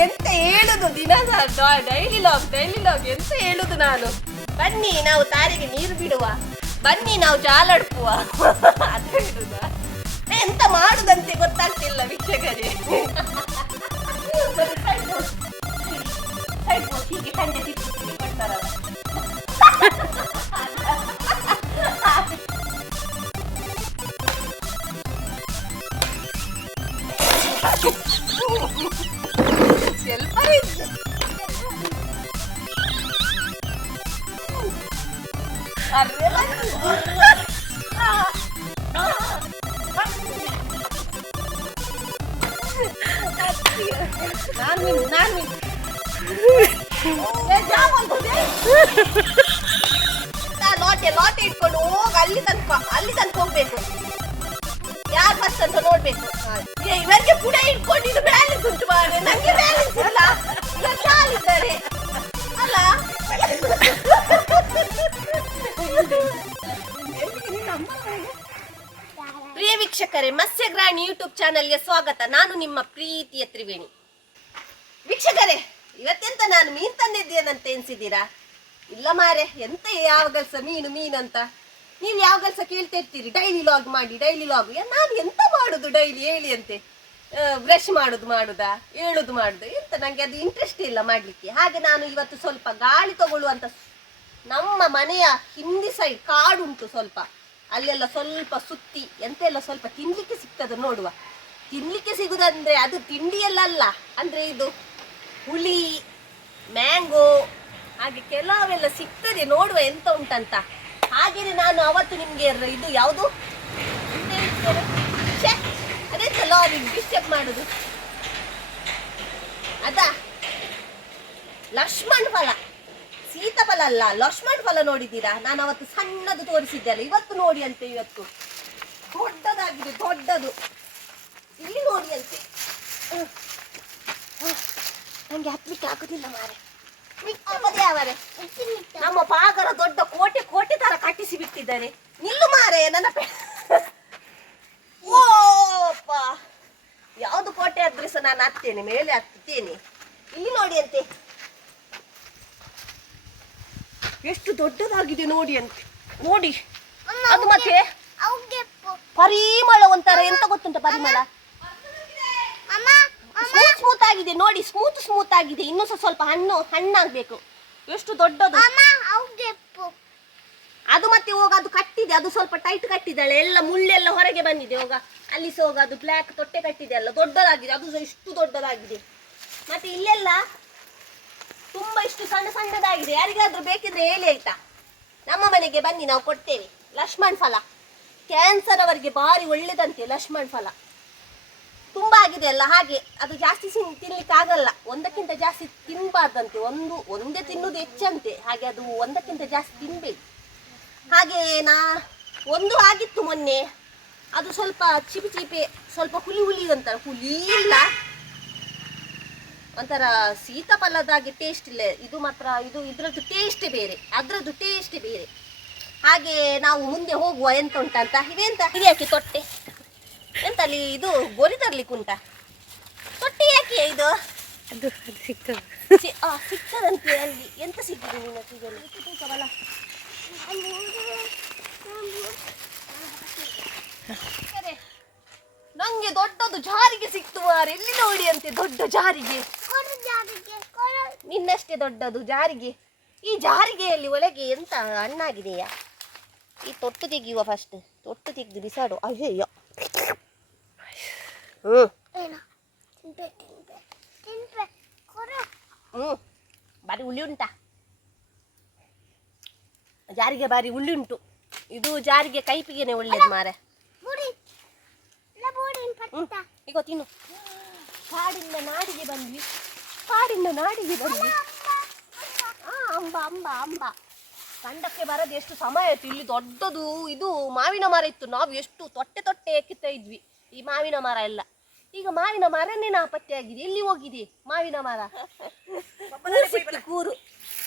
ಎಂತ ಹೇಳುದು ದಿನ ಡೈಲಿ ಲಾಗ್ ಎಂತ ಹೇಳುದು ನಾನು. ಬನ್ನಿ ನಾವು ತಾರಿಗೆ ನೀರು ಬಿಡುವ, ಬನ್ನಿ ನಾವು ಜಾಲಾಡ್ಪುವ ಅಂತ ಹೇಳುದ. ಎಂತ ಮಾಡುದಂತೆ ಗೊತ್ತಾಗ್ತಿಲ್ಲ ವೀಕ್ಷಕರೇ. ಹೀಗೆ ಕಂಡೆ ತಿಪ್ಪಿ ಕೊಡ್ತಾರಲ್ಲ. ಲೋಟೆ ಇಟ್ಕೊಂಡು ಹೋಗ ಅಲ್ಲಿ ತನಕ ಹೋಗ್ಬೇಕು. ಯಾರು ಫಸ್ಟ್ ಅಂತ ನೋಡ್ಬೇಕು. ಇವರಿಗೆ ಪುಡ ಇಟ್ಕೊಂಡಿದ್ದು ಬ್ಯಾಲೆನ್ಸ್ ಉಂಟು ಮಾಡಿ, ನಂಗೆ ಬ್ಯಾಲೆನ್ಸ್ ಇಲ್ಲ. ಇದ್ದಾರೆ ಅಲ್ಲ. ಪ್ರಿಯ ವೀಕ್ಷಕರೇ, ಮತ್ಸ್ಯಗ್ರಾಣಿ ಯೂಟ್ಯೂಬ್ ಚಾನೆಲ್ಗೆ ಸ್ವಾಗತ. ನಾನು ನಿಮ್ಮ ಪ್ರೀತಿಯ ತ್ರಿವೇಣಿ. ವೀಕ್ಷಕರೇ, ಇವತ್ತೆಂತ ನಾನು ಮೀನ್ ತಂದಿದ್ದೇನಂತ ಎನ್ಸಿದ್ದೀರಾ? ಇಲ್ಲ ಮಾರೆ, ಎಂತ ಯಾವಾಗಲ್ಸ ಮೀನು ಅಂತ ನೀವು ಯಾವಾಗಲ್ಸ ಕೇಳ್ತಾ ಇರ್ತೀರಿ. ಡೈಲಿ ಲಾಗ್ ಮಾಡಿ, ಡೈಲಿ ಲಾಗ್. ನಾನು ಎಂತ ಮಾಡುದು ಡೈಲಿ ಹೇಳಿ ಅಂತೆ. ಬ್ರಷ್ ಮಾಡುದಾ, ಹೇಳುದು ಮಾಡುದು ಎಂತ, ನಂಗೆ ಅದು ಇಂಟ್ರೆಸ್ಟ್ ಇಲ್ಲ ಮಾಡ್ಲಿಕ್ಕೆ. ಹಾಗೆ ನಾನು ಇವತ್ತು ಸ್ವಲ್ಪ ಗಾಳಿ ತಗೊಳ್ಳುವಂತ, ನಮ್ಮ ಮನೆಯ ಹಿಂದಿ ಸೈಡ್ ಕಾಡುಂಟು ಸ್ವಲ್ಪ, ಅಲ್ಲೆಲ್ಲ ಸ್ವಲ್ಪ ಸುತ್ತಿ ಎಂತೆಲ್ಲ ಸ್ವಲ್ಪ ತಿನ್ಲಿಕ್ಕೆ ಸಿಗ್ತದೆ ನೋಡುವ. ತಿನ್ಲಿಕ್ಕೆ ಸಿಗುದಂದ್ರೆ ಅದು ತಿಂಡಿಯಲ್ಲ, ಅಂದ್ರೆ ಇದು ಹುಳಿ, ಮ್ಯಾಂಗೋ ಹಾಗೆ ಕೆಲವೆಲ್ಲ ಸಿಗ್ತದೆ, ನೋಡುವ ಎಂತ ಉಂಟಂತ. ಹಾಗೇನೆ ನಾನು ಅವತ್ತು ನಿಮ್ಗೆ ಇದು ಯಾವುದು ಅದೆಂತ ಲಾರಿ ಡಿಸ್ಟರ್ಬ್ ಮಾಡುದು, ಅದಾ ಲಕ್ಷ್ಮಣ್ ಫಲ, ಸೀತಾಫಲ ಅಲ್ಲ ಲಕ್ಷ್ಮಣ್ ಫಲ. ನೋಡಿದ್ದೀರಾ? ನಾನು ಅವತ್ತು ಸಣ್ಣದು ತೋರಿಸಿದ್ದೆ ಅಲ್ಲ, ಇವತ್ತು ನೋಡಿ ಅಂತೆ. ಇವತ್ತು ದೊಡ್ಡದಾಗಿದೆ, ದೊಡ್ಡದು. ಇಲ್ಲಿ ನೋಡಿ ಅಂತೆ. ನಂಗೆ ಹತ್ಲಿಕ್ಕೆ ಆಗುದಿಲ್ಲ ಮಾರೆ. ನಮ್ಮ ಪಾಗರ ದೊಡ್ಡ ಕೋಟೆ ತರ ಕಟ್ಟಿಸಿ ಬಿಟ್ಟಿದ್ದಾರೆ. ನಿಲ್ಲು ಮಾರೆ ನನ್ನ ಓಪ್ಪ, ಯಾವ್ದು ಕೋಟೆ ಆದ್ರೆ ಸಹ ನಾನು ಹತ್ತೇನೆ, ಮೇಲೆ ಹತ್ತೇನೆ. ಇಲ್ಲಿ ನೋಡಿ ಅಂತೆ, ಎಷ್ಟು ದೊಡ್ಡದಾಗಿದೆ ನೋಡಿ ಅಂತೆ. ನೋಡಿ ಅದು ಮತ್ತೆ ಪರಿಮಳ ಒಂಥರ, ಎಂತ ಗೊತ್ತುಂಟ ಪರಿಮಳ, ಸ್ಮೂತ್ ಆಗಿದೆ ನೋಡಿ, ಸ್ಮೂತ್ ಆಗಿದೆ. ಇನ್ನೂ ಸ್ವಲ್ಪ ಹಣ್ಣಾಗ್ಬೇಕು. ಎಷ್ಟು ದೊಡ್ಡದು ಅದು. ಮತ್ತೆ ಹೋಗ ಅದು ಕಟ್ಟಿದೆ, ಅದು ಸ್ವಲ್ಪ ಟೈಟ್ ಕಟ್ಟಿದ್ದಾಳೆ, ಎಲ್ಲ ಮುಳ್ಳೆಲ್ಲ ಹೊರಗೆ ಬಂದಿದೆ. ಹೋಗ ಅಲ್ಲಿ ಹೋಗ, ಅದು ಬ್ಲ್ಯಾಕ್ ತೊಟ್ಟೆ ಕಟ್ಟಿದೆ ಅಲ್ಲ, ದೊಡ್ಡದಾಗಿದೆ. ಅದು ಸಹ ಇಷ್ಟು ದೊಡ್ಡದಾಗಿದೆ. ಮತ್ತೆ ಇಲ್ಲೆಲ್ಲ ತುಂಬಾ ಇಷ್ಟು ಸಣ್ಣದಾಗಿದೆ. ಯಾರಿಗಾದ್ರೂ ಬೇಕಿದ್ರೆ ಹೇಳಿ ಆಯ್ತಾ, ನಮ್ಮ ಮನೆಗೆ ಬನ್ನಿ, ನಾವು ಕೊಡ್ತೇವೆ. ಲಕ್ಷ್ಮಣ್ ಫಲ ಕ್ಯಾನ್ಸರ್ ಅವರಿಗೆ ಭಾರಿ ಒಳ್ಳೇದಂತೆ. ಲಕ್ಷ್ಮಣ್ ಫಲ ತುಂಬಾ ಆಗಿದೆ ಅಲ್ಲ, ಹಾಗೆ ಅದು ಜಾಸ್ತಿ ತಿನ್ಲಿಕ್ಕೆ ಆಗಲ್ಲ. ಒಂದಕ್ಕಿಂತ ಜಾಸ್ತಿ ತಿನ್ಬಾರ್ದಂತೆ, ಒಂದೇ ತಿನ್ನುವುದು ಹೆಚ್ಚಂತೆ. ಹಾಗೆ ಅದು ಒಂದಕ್ಕಿಂತ ಜಾಸ್ತಿ ತಿನ್ಬೇಕು. ಹಾಗೆ ಒಂದು ಆಗಿತ್ತು ಮೊನ್ನೆ, ಅದು ಸ್ವಲ್ಪ ಚಿಪೆ, ಸ್ವಲ್ಪ ಹುಳಿ ಅಂತಾರೆ. ಹುಳಿ ಇಲ್ಲ, ಒಂಥರ ಸೀತಾಫಲದಾಗಿ ಟೇಸ್ಟ್ ಇಲ್ಲ. ಇದು ಮಾತ್ರ ಇದ್ರದ್ದು ಟೇಸ್ಟ್ ಬೇರೆ, ಅದ್ರದ್ದು ಟೇಸ್ಟ್ ಬೇರೆ. ಹಾಗೆ ನಾವು ಮುಂದೆ ಹೋಗುವ. ಎಂತ ಉಂಟಂತ ಇವೆಂತ ಯಾಕೆ ತೊಟ್ಟೆ ಎಂತ ಅಲ್ಲಿ ಇದು ಗೋಲಿ ತರ್ಲಿಕ್ಕೆ ಉಂಟಾ? ತೊಟ್ಟಿ ಯಾಕೆ ಇದು? ಅದು ಸಿಗ್ತದಂತೆ ಅಲ್ಲಿ. ಎಂತ ಸಿಗ್ತದೆ ನಿನ್ನ ನಂಗೆ ದೊಡ್ಡದು ಜಾರಿಗೆ ಸಿಕ್ತು ಮಾರೆ. ಎಲ್ಲಿ ನೋಡಿ ಅಂತೆ ದೊಡ್ಡ ಜಾರಿಗೆ, ನಿನ್ನಷ್ಟೇ ದೊಡ್ಡದು ಜಾರಿಗೆ. ಈ ಜಾರಿಗೆಯಲ್ಲಿ ಒಳಗೆ ಎಂತ ಹಣ್ಣಾಗಿದೆಯಾ? ಈ ತೊಟ್ಟು ತೆಗೆಯುವ, ಫಸ್ಟ್ ತೊಟ್ಟು ತೆಗೆದು ಬಿಸಾಡು. ಅಯ್ಯಯ್ಯೋ, ಬಾರಿ ಹುಳಿ ಉಂಟಾ? ಜಾರಿಗೆ ಬಾರಿ ಹುಳಿ ಉಂಟು. ಇದು ಜಾರಿಗೆ ಕೈಪಿಗೆನೆ ಒಳ್ಳೇದು ಮಾರೆ. ಈಗ ತಿನ್ನು. ಕಾಡಿಂದ ನಾಡಿಗೆ ಬಂದ್ವಿ. ಅಂಬ ಕಂಡಕ್ಕೆ ಬರದೆ ಎಷ್ಟು ಸಮಯ ಆಯ್ತು. ಇಲ್ಲಿ ದೊಡ್ಡದು ಇದು ಮಾವಿನ ಮರ ಇತ್ತು. ನಾವು ಎಷ್ಟು ತೊಟ್ಟೆ ಎಕ್ಕಿತ್ತಾ ಇದ್ವಿ ಈ ಮಾವಿನ ಮರ ಎಲ್ಲ. ಈಗ ಮಾವಿನ ಮರನೇ ನಾಪತ್ತೆ ಆಗಿದೆ. ಎಲ್ಲಿ ಹೋಗಿದೆ ಮಾವಿನ ಮರ? ಕೂರು.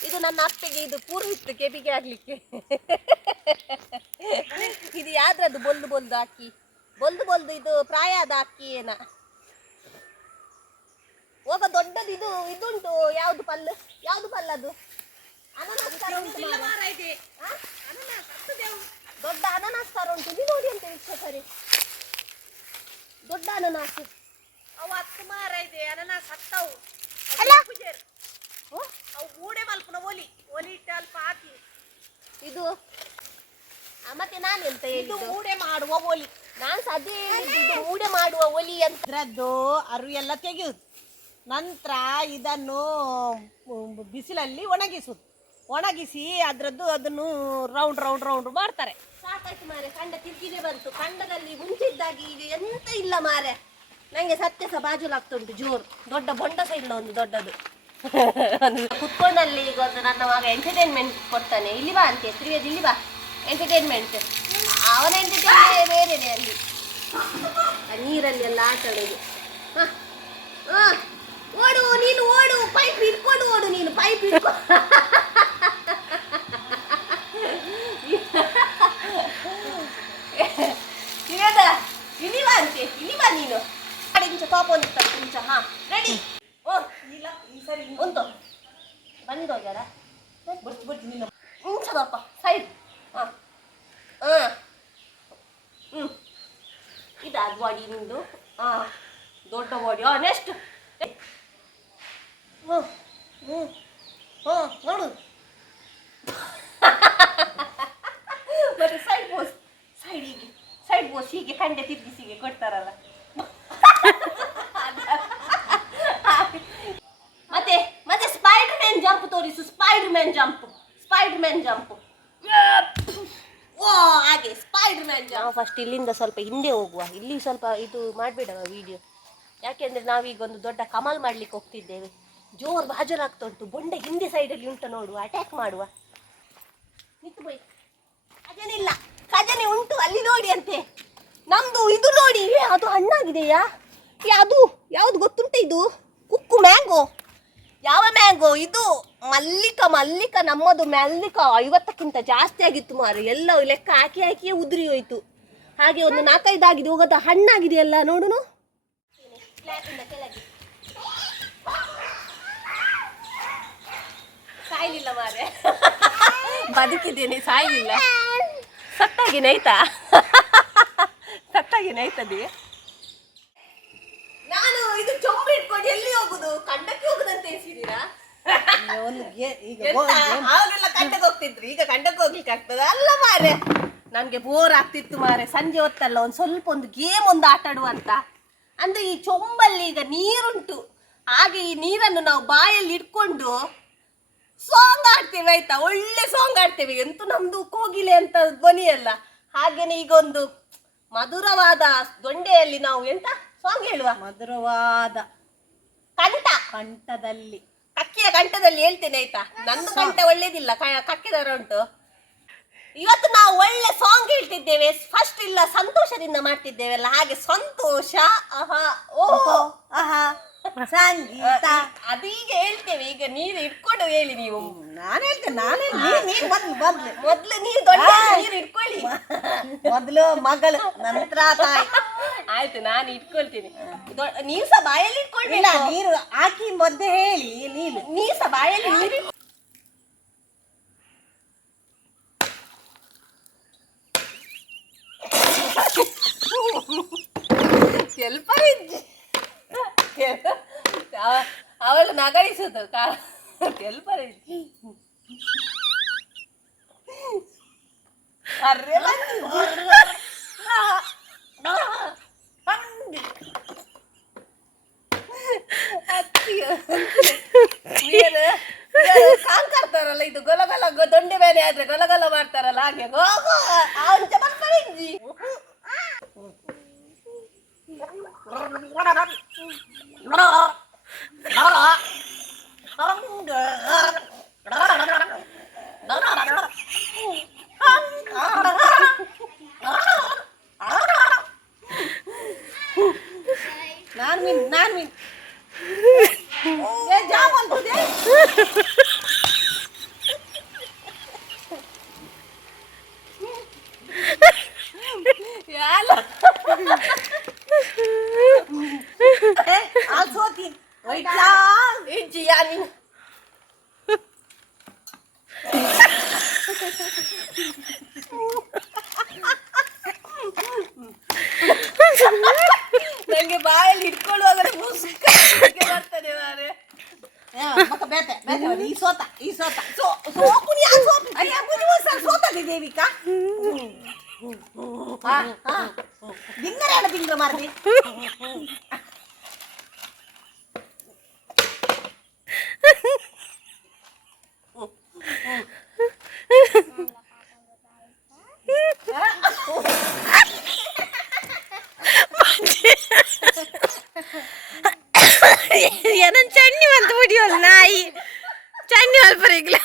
ಇದು ನನ್ನ ಅತ್ತೆಗೆ ಇದು ಕೂರು ಇತ್ತು ಕೆಬಿಗೆ ಆಗ್ಲಿಕ್ಕೆ. ಇದು ಯಾವ್ದ್ರದ್ದು ಬೊಲ್ದು ಅಕ್ಕಿ, ಬೊಲ್ದು ಇದು ಪ್ರಾಯದ ಅಕ್ಕಿ ಏನ. ಹೋಗ ದೊಡ್ಡ ನನ್ನದು ಇದುಂಟು. ಯಾವ್ದು ಪಲ್ಲು ಅದು? ಅನಾನಸ್ ತರ ಉಂಟು ಮಾರ್ರೆ. ದೊಡ್ಡ ಅನಾನಸ್ ತರ ಉಂಟು. ಇಲ್ಲಿ ನೋಡಿ ಅಂತ ವೀಕ್ಷಕರೇ, ದೊಡ್ಡ ಅನಾನಸ್. ಅವು 10 ಮಾರ ಇದೆ ಅನಾನಸ್ 10 ಅಲ್ಲ ಅವು ಗೂಡೆ ಮಲ್ಪನ ಒಲಿ ಇಟ್ಟು ಅಲ್ಪ ಹಾಕಿ ಇದು. ಮತ್ತೆ ನಾನು ಎಂತ ಹೇಳಿದ್ದು? ಗೂಡೆ ಮಾಡುವ ಒಲಿ. ನಾನು ಅದೇ ಹೇಳಿದ್ದು, ಮೂಡೆ ಮಾಡುವ ಒಲಿ ಅಂತ. ಅದ್ರದ್ದು ಅರು ಎಲ್ಲ ತೆಗೆಯುದು, ನಂತರ ಇದನ್ನು ಬಿಸಿಲಲ್ಲಿ ಒಣಗಿಸಿ ಅದನ್ನು ರೌಂಡ್ ಮಾಡ್ತಾರೆ. ಸಾಕಾಯ್ತು ಮಾರೆ, ಕಂಡ ತಿರ್ಗಿನೇ ಬಂತು. ಕಂಡದಲ್ಲಿ ಮುಂಚಿದ್ದಾಗಿ ಈಗ ಎಂತ ಇಲ್ಲ ಮಾರೆ. ನಂಗೆ ಸತ್ಯ ಸಹ ಬಾಜುಲಾಗ್ತುಂಟು ಜೋರು. ದೊಡ್ಡ ಬೊಂಡ ಸಹ ಇಲ್ಲ, ಒಂದು ದೊಡ್ಡದು. ಕುತ್ಕೊಂಡಲ್ಲಿ ಈಗ ಒಂದು ನನ್ನ ಮಗ ಎಂಟರ್ಟೈನ್ಮೆಂಟ್ ಕೊಡ್ತಾನೆ. ಇಲ್ಲಿ ಬಾ ಅಂತೆ ತ್ರಿವೇದಿ, ಇಲ್ಲಿ ಬಾ ಎಂಟರ್ಟೈನ್ಮೆಂಟ್. ಅವನ ಎಂಟರ್ಟೈನ್ಮೆಂಟ್ ಬೇರೆನೆ. ಅಲ್ಲಿ ನೀರಲ್ಲಿ ಎಲ್ಲ ಆಟ ಆಡೋದು. ಓಡು ನೀನು, ಓಡು, ಪೈಪ್ ಹಿಡ್ಕೊಂಡು ಓಡು ನೀನು, ಪೈಪ್ ಹಿಡ್ಕೊಂಡು. ಇಲ್ಲಿ ಬಾ ಅಂತೆ, ಇಲ್ಲಿ ಬಾ ನೀನು. ಇಂಚ ಟಾಪ್ ಒಂದು ಇಂಚ. ಹಾ ರೆಡಿ. ಓ ಇಲ್ಲ ಈ ಸರಿ ಒಂದು ಬಂದಿರೋಗ್ಯಾರ ಬರ್ತೀನಿ ನೀನು. ಇಂಚ ಪಾಪ ಸೈಡ್. ಹಾಂ ಇದಾದ ಬಾಡಿ ನಿಂದು. ಹಾಂ ದೊಡ್ಡ ಬಾಡಿ. ನೆಕ್ಸ್ಟ್. ನೋಡು ಮತ್ತೆ ಸೈಡ್ ಬೋಸ್. ಸೈಡ್ ಬೋಸ್ ಹೀಗೆ ಕಂಡೆ ತಿರ್ಗಿಸಿಗೆ ಕೊಡ್ತಾರಲ್ಲ. ಮತ್ತೆ ಸ್ಪೈಡರ್ ಮ್ಯಾನ್ ಜಂಪ್ ತೋರಿಸು. Spider man jump. ಓ ಹಾಗೆ ಸ್ಪೈಡರ್ ಮ್ಯಾನ್ ಜಂಪ್. ನಾವು ಫಸ್ಟ್ ಇಲ್ಲಿಂದ ಸ್ವಲ್ಪ ಹಿಂದೆ ಹೋಗುವ. ಇಲ್ಲಿ ಸ್ವಲ್ಪ ಇದು ಮಾಡಬೇಡವ ವಿಡಿಯೋ. ಯಾಕೆಂದ್ರೆ ನಾವೀಗ ಒಂದು ದೊಡ್ಡ ಕಮಾಲ್ ಮಾಡ್ಲಿಕ್ಕೆ ಹೋಗ್ತಿದ್ದೇವೆ. ಜೋರು ಬಾಜಲಾಗ್ತಾ ಉಂಟು. ಬೊಂಡೆ ಹಿಂದೆ ಸೈಡಲ್ಲಿ ಉಂಟು, ನೋಡುವ. ಅಟ್ಯಾಕ್ ಮಾಡುವ. ನಿಂತು ಬೈ. ಖಜಾನೆ ಉಂಟು ಅಲ್ಲಿ ನೋಡಿ ಅಂತೆ. ನಮ್ದು ಇದು ನೋಡಿ, ಅದು ಹಣ್ಣಾಗಿದೆಯಾ? ಅದು ಯಾವ್ದು ಗೊತ್ತುಂಟ? ಇದು ಕುಕ್ಕು ಮ್ಯಾಂಗೋ. ಯಾವ ಮ್ಯಾಂಗೋ ಇದು? ಮಲ್ಲಿಕ. ನಮ್ಮದು ಮಲ್ಲಿಕ 50ಕ್ಕಿಂತ ಜಾಸ್ತಿ ಆಗಿತ್ತು ಮಾರು. ಎಲ್ಲ ಲೆಕ್ಕ ಹಾಕಿಯೇ ಉದುರಿ ಹೋಯ್ತು. ಹಾಗೆ ಒಂದು 4-5 ಆಗಿದೆ. ಹೋಗೋದ ಹಣ್ಣಾಗಿದೆಯಲ್ಲ ನೋಡುನು. ಸಾಯ್ಲಿಲ್ಲ ಮಾರೆ, ಬದುಕಿದ್ದೇನೆ, ಸಾಯ್ಲಿಲ್ಲ. ಸತ್ತಾಗಿನ ಆಯ್ತದೆ. ನಾನು ಇದು ಚೊಂಬು ಇಟ್ಕೊಂಡು ಎಲ್ಲಿ ಹೋಗುದು? ಕಂಡಕ್ಕೆ ಹೋಗುದಂತ ಎನಿಸಿದೀರಾ? ಆವಾಗೆಲ್ಲ ಕಂಡಕ್ಕೆ ಹೋಗ್ತಿದ್ರಿ, ಈಗ ಕಂಡಕ್ಕೆ ಹೋಗ್ಲಿಕ್ಕೆ ಆಗ್ತದ? ಅಲ್ಲ ಮಾರೆ, ನನ್ಗೆ ಬೋರ್ ಆಗ್ತಿತ್ತು ಮಾರೆ. ಸಂಜೆ ಹೊತ್ತಲ್ಲ ಒಂದು ಗೇಮ್ ಒಂದು ಆಟ ಆಡುವ ಅಂತ. ಅಂದ್ರೆ ಈ ಚೊಂಬಲ್ಲಿ ಈಗ ನೀರುಂಟು. ಹಾಗೆ ಈ ನೀರನ್ನು ನಾವು ಬಾಯಲ್ಲಿ ಇಟ್ಕೊಂಡು ಸಾಂಗ್ ಆಡ್ತೇವೆ ಆಯ್ತಾ. ಒಳ್ಳೆ ಸಾಂಗ್ ಆಡ್ತೇವೆ. ಎಂತೂ ನಮ್ದು ಕೋಗಿಲೆ ಅಂತ ಧ್ವನಿ ಅಲ್ಲ. ಹಾಗೇನೆ ಈಗ ಒಂದು ಮಧುರವಾದ ದೊಂಡೆಯಲ್ಲಿ ನಾವು ಎಂತ ಸಾಂಗ್ ಹೇಳುವ? ಮಧುರವಾದ ಕಂಠದಲ್ಲಿ, ಕಕ್ಕಿಯ ಕಂಠದಲ್ಲಿ ಹೇಳ್ತೇನೆ ಆಯ್ತಾ. ನಂದು ಕಂಠ ಒಳ್ಳೇದಿಲ್ಲ, ಕಕ್ಕಿದರ ಉಂಟು. ಇವತ್ತು ನಾವು ಒಳ್ಳೆ ಸಾಂಗ್ ಹೇಳ್ತಿದ್ದೇವೆ. ಫಸ್ಟ್ ಇಲ್ಲ ಸಂತೋಷದಿಂದ ಮಾಡ್ತಿದ್ದೇವೆಲ್ಲ, ಹಾಗೆ ಸಂತೋಷ. ಓಹೋ ಸಂಗೀತ ಅದೀಗ ಹೇಳ್ತೇವೆ. ಈಗ ನೀರು ಇಟ್ಕೊಂಡು ಹೇಳಿ ನೀವು. ನಾನು ಹೇಳ್ತೇನೆ. ಮೊದ್ಲು ನೀರು ದೊಡ್ಡ ನೀರು ಇಟ್ಕೊಳ್ಳಿ. ಮೊದ್ಲು ಮಗಳು, ನಂತರ ತಾಯಿ. ಆಯ್ತು, ನಾನು ಇಟ್ಕೊಳ್ತೀನಿ. ನೀರು ಸಹ ಬಾಯಲ್ಲಿ ಇಟ್ಕೊಳ್ಬಿಲ್ಲ. ನೀರು ಹಾಕಿ ಮೊದ್ಲು ಹೇಳಿ. ನೀರು ಸಹ ಬಾಯಲ್ಲಿ ನೀರು ಸ್ವಲ್ಪ ಅವಳು ನಗರಿಸುದು ಸ್ವಲ್ಪ ಕಾಂಕರ್ತಾರಲ್ಲ, ಇದು ಗೊಲಗೊಲ ದೊಂಡೆ ಬೇನೆ ಆದ್ರೆ ಗೊಲಗೊಲ ಮಾಡ್ತಾರಲ್ಲ, ಹಾಗೆ ಅವನು ಬರ್ತಾರಿಜ್ಜಿ. ನಾನು ಮೀನ್ ಜಾಮೂನ್ ಬುಜ್ಜಿಯ ನೀನು ನಂಗೆ ಬಾಯಲ್ಲಿ ಹಿಡ್ಕೊಳ್ಳುವಾಗ ಬರ್ತದೆ ಮಾರೆ ಈ ಸೋತ ದೇವಿಕಾ ಬಿಂಗರ ಮಾರ್ದಿ ಏನನ್ ಚಟ್ನಿ ಅಂತ ಬಿಡಿಯೋಲ್ಲ ನಾಯಿ ಚಟ್ನಿ ಅಲ್ಪ ರೇಗ್ಲ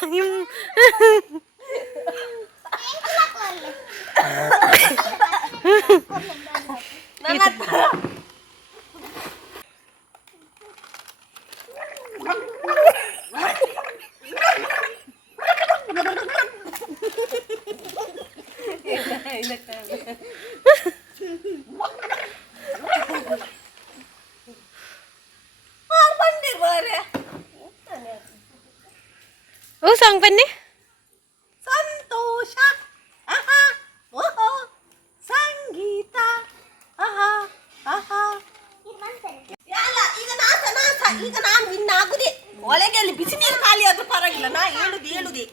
ಓ ಸಾಂಗ್ ಬನ್ನಿ ಸಂತೋಷ ಆಹಾ ಓಹೋ ಸಂಗೀತ ಆಹಾ ಆಹಾ ಅಲ್ಲ ಈಗ ಈಗ ನಾನು ವಿನ್ ಆಗುದೆ ಒಳಗೆ ಅಲ್ಲಿ ಬಿಸಿ ನೀರು ಖಾಲಿ ಆದ್ರೂ ಪರವಾಗಿಲ್ಲ ನಾ ಹೇಳುದೆ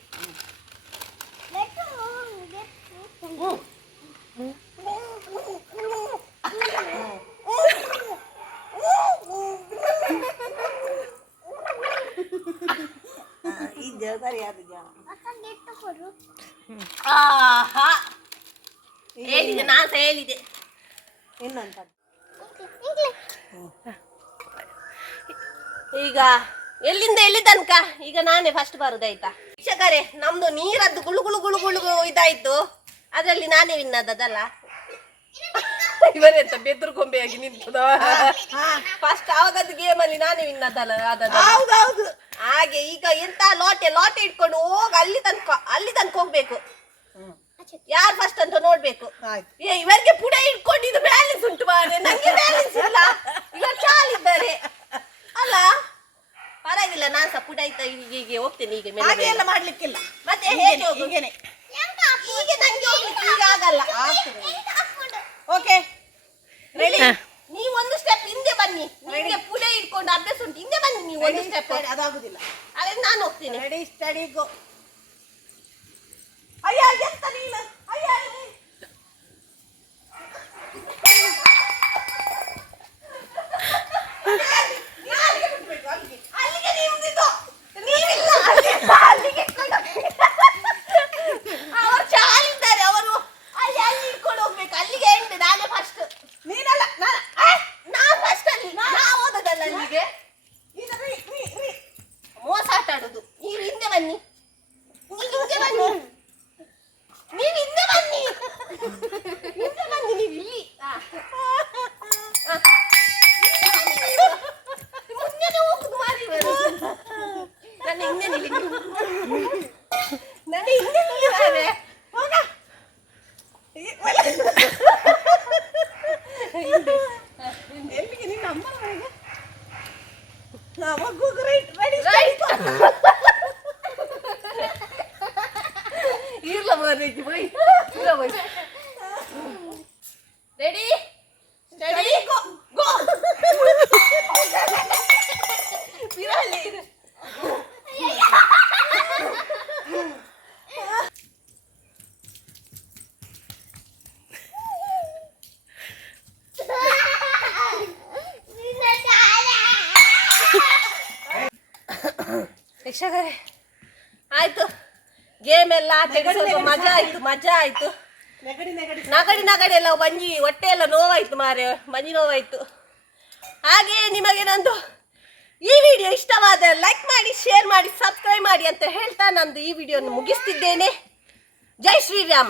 ಹೇಳಿದೆ ನಾ ಸಹ ಹೇಳಿದೆ ಇನ್ನೊಂದು ಈಗ ಎಲ್ಲಿಂದ ಎಲ್ಲಿ ತನಕ ಈಗ ನಾನೇ ಫಸ್ಟ್ ಬರುದಾಯ್ತಾ ವೀಕ್ಷಕರೇ ನಮ್ದು ನೀರದ್ದು ಗುಳು ಗುಳು ಗುಳು ಗುಳು ಇದಾಯ್ತು ಅದ್ರಲ್ಲಿ ನಾನೇ ವಿನ್ ಆದದಲ್ಲ ಇವರೆಂತ ಬೆದ್ರು ಗೊಂಬೆಯಾಗಿ ನಿಂತದ ಫಸ್ಟ್ ಆವಾಗದ್ದು ಗೇಮ್ ಅಲ್ಲಿ ನಾನೇ ವಿನ್ ಆದಲ್ಲ ಹೌದೌದು ಹಾಗೆ ಈಗ ಎಂತ ಲೋಟೆ ಇಟ್ಕೊಂಡು ಅಲ್ಲಿ ತನಕ ಹೋಗ್ಬೇಕು ಯಾರು ಫಸ್ಟ್ ಅಂತ ನೋಡ್ಬೇಕು ಆಯ್ತು ಇವರಿಗೆ ಪುಡ ಇಟ್ಕೊಂಡು ಇದು ಬ್ಯಾಲೆನ್ಸ್ ಉಂಟು ಮಾರೆ ನಂಗೆ ಬ್ಯಾಲೆನ್ಸ್ ಇಲ್ಲ ಇವರು ಚಾಲಿದ್ದಾರೆ ಅಲ್ಲ ಪರವಾಗಿಲ್ಲ ನಾನ್ ಸಹ ಪುಡ ಆಯ್ತಾ ಹೀಗೆ ಹೋಗ್ತೇನೆ ಈಗ ಹಾಗೆ ಎಲ್ಲ ಮಾಡ್ಲಿಕ್ಕಿಲ್ಲ ಮತ್ತೆ ಹೇಗೆ ಹೋಗುದು? ಹೀಗೇನೆ ಹೀಗೆ ನಂಗೆ ಹೋಗ್ಲಿಕ್ಕೆ ಈಗ ಆಗಲ್ಲ ಓಕೆ ರೆಡಿ ನೀವು ಒಂದು ಸ್ಟೆಪ್ ಹಿಂದೆ ಬನ್ನಿ ನಿಮಗೆ ಪುಡ ಇಟ್ಕೊಂಡು ಅಭ್ಯಾಸ ಉಂಟು ಹಿಂದೆ ಬನ್ನಿ ನೀವು ಒಂದು ಸ್ಟೆಪ್ ಅದಾಗುದಿಲ್ಲ ಅದೇ ನಾನು ಹೋಗ್ತೀನಿ ರೆಡಿ ಸ್ಟಡಿ ಗೋ ಅಯ್ಯ ಎಂತ ನೀನು ಅಯ್ಯ ಅಲ್ಲಿಗೆ ನೀವಿದ್ದು ನೀವಿಲ್ಲ ಅಲ್ಲಿಗೆ ಅವರು ಚಾಲಿದ್ದಾರೆ ಅವರು ಅಲ್ಲಿ ಇಟ್ಕೊಂಡು ಹೋಗ್ಬೇಕು ಅಲ್ಲಿಗೆ ಎಂಟು ನಾನೇ ಫಸ್ಟ್ ನೀನಲ್ಲ ನಾನು ಫಸ್ಟ್ ಅಲ್ಲಿ ನಾ ಓದೋದಲ್ಲ ಅಲ್ಲಿಗೆ ಮೋಸ ಆಟ ಆಡುದು ನೀವು ಹಿಂದೆ ಬನ್ನಿ ನೀವು ಹಿಂದೆ ಬನ್ನಿ ನೀವು ಇಲ್ಲಿ ಮುಂದೆ ಹೋಗುದು ಮಾರಿ ನನ್ನ ಹಿಂದೆ ನಿಲ್ಲಿ ನನ್ನ ಹಿಂದೆ ನಿಲ್ಲಿದ್ದಾರೆ ಹೋಗ ಎಲ್ಲಿಗೆ ನಿನ್ನ ಅಮ್ಮನ ಮನೆಗೆ ಮಗು ರೈಟ್ ರೆಡಿ ಇರ್ಲ ಬರಬೇಕು ಬೈ ಇಲ್ಲ ಬೈ ರೆಡಿ ಸ್ಟಡಿ ಗೋ ಗೋ ಬಿರಲಿ ಯಕ್ಷಗಾರೆ ಆಯ್ತು ಗೇಮ್ ಎಲ್ಲ ಆಟ ಸ್ವಲ್ಪ ಮಜಾ ಆಯ್ತು ನಗಡಿ ಎಲ್ಲ ಬಂಜಿ ಹೊಟ್ಟೆ ಎಲ್ಲ ನೋವಾಯ್ತು ಮಾರೆ ಮಂಜಿ ನೋವಾಯ್ತು ಹಾಗೆ ನಿಮಗೆ ನಂದು ಈ ವಿಡಿಯೋ ಇಷ್ಟವಾದ ಲೈಕ್ ಮಾಡಿ ಶೇರ್ ಮಾಡಿ ಸಬ್ಸ್ಕ್ರೈಬ್ ಮಾಡಿ ಅಂತ ಹೇಳ್ತಾ ನಂದು ಈ ವಿಡಿಯೋನ ಮುಗಿಸ್ತಿದ್ದೇನೆ ಜೈ ಶ್ರೀರಾಮ್.